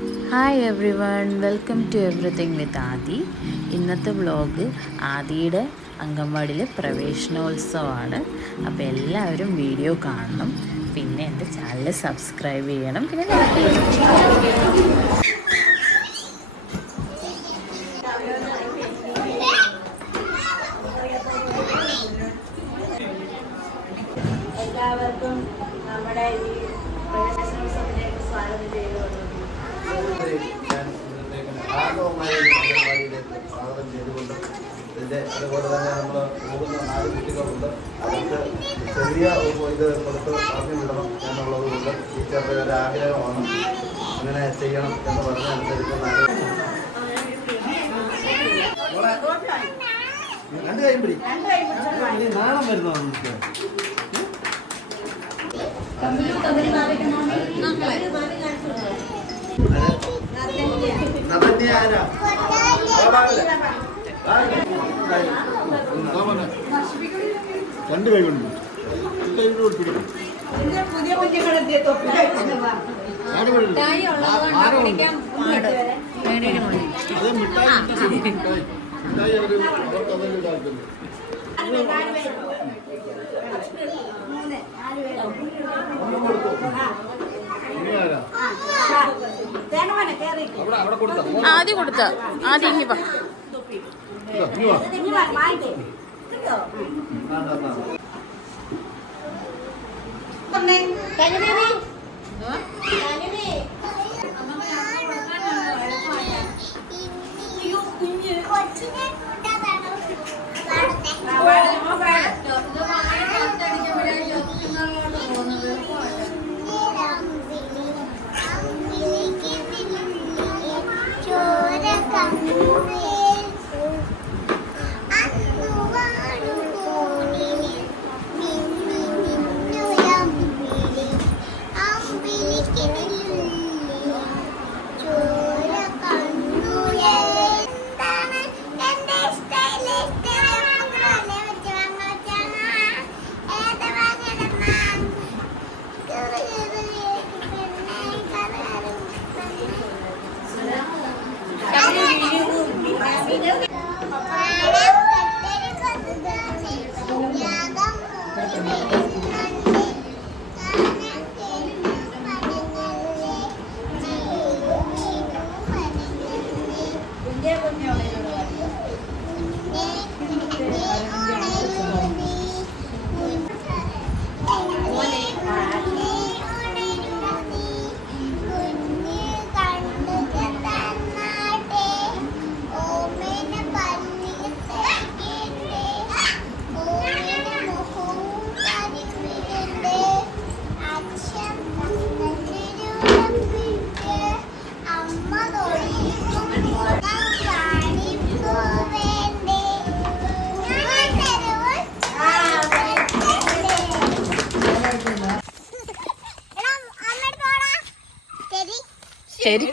Hi everyone, welcome to everything with Adhi. ഇന്നത്തെ vlog ആദിയുടെ അംഗൻവാടിയിലെ പ്രവേശനോത്സവമാണ്. അപ്പോൾ എല്ലാവരും വീഡിയോ കാണണം, പിന്നെ എൻ്റെ ചാനൽ സബ്സ്ക്രൈബ് ചെയ്യണം, പിന്നെ എല്ലാവർക്കും നമ്മുടെ ഈ പ്രവേശനോത്സവത്തിലേക്ക് സ്വാഗതം ചെയ്തുകൊള്ളുന്നു. സ്വാഗതം ചെയ്തുകൊണ്ട് അതുപോലെ തന്നെ നമ്മൾ പോകുന്ന 4 കുട്ടികളുണ്ട്. അവർക്ക് ചെറിയ ഇത് കൊടുത്ത് പറഞ്ഞു വിടണം എന്നുള്ളത് കൊണ്ട് ടീച്ചറുടെ ഒരു ആഗ്രഹമാണ് അങ്ങനെ ചെയ്യണം എന്ന് പറഞ്ഞനുസരിച്ച് രണ്ട് കഴിയുമ്പോഴേ നാണം വരുന്നോ നമുക്ക് രണ്ട് കൈ കൊണ്ട് പിടിക്കണം. പുതിയ കുഞ്ഞുങ്ങളെത്തിയ അത് മിഠായി അവർ അവർക്ക് അതൊരു താല്പര്യം. ആദ്യം കൊടുത്ത ആദ്യം ഇനി ശരി.